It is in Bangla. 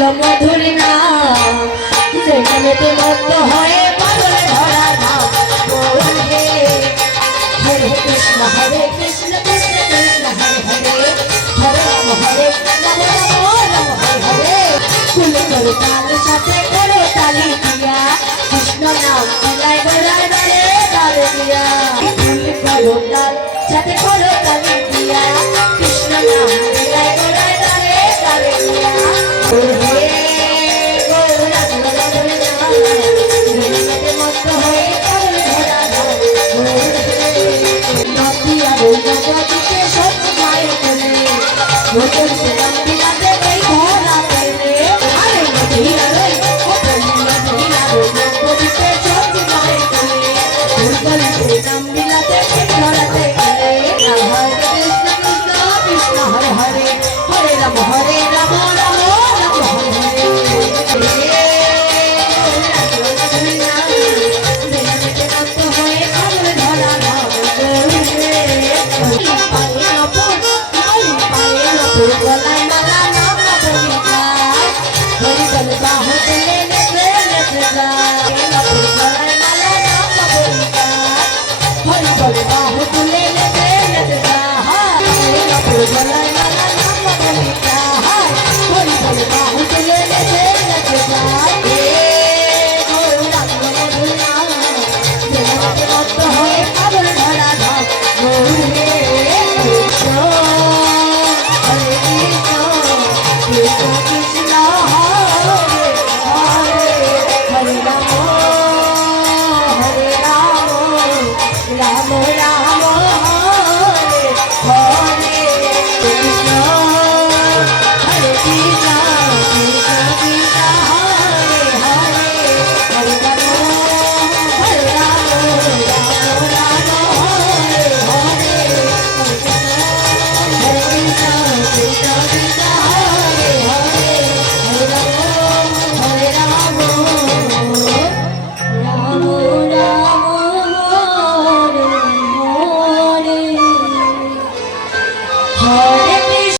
হইল মধুর নাম যেখানেতে মত্ত হয়ে পাগল ধরা ধাম হে হরে কৃষ্ণ কৃষ্ণ কৃষ্ণ হরে হরে হরে রাম হরে রাম রাম হরে হরে ফুল করে তাল সাথে করো তালি দিয়া কৃষ্ণ নাম গলায় গলায় রে তালে দিয়া ফুল করো তাল সাথে করো তালি দিয়া কৃষ্ণ নাম গলায় গলায় রে তালে দিয়া হে মত হয়ে পাগল ধরা নদিয়া নদীতে সব মায়ের কোলে নতুন নাম বিলাতে এই ধরা পেলে আরে নদিয়া রই নদীতে সব মায়ের কোলে নতুন নাম বিলাতে এই ধরাতে গেলে হরে কৃষ্ণ কৃষ্ণ কৃষ্ণ হরে হরে হরে রাম রাম রাম হরে হরে গলায় মালা নাম বলিকা হরি বল বাহু তুলে নেচে নেচে যায় গলায় মালা নাম বলিকা হরি বল বাহু তুলে নেচে নেচে যায় গলায় মালা নাম বলিকা হরি বল বাহু তুলে নেচে নেচে যায় মত হয়ে পাগল ধরা ধাম Hare Krishna, Krishna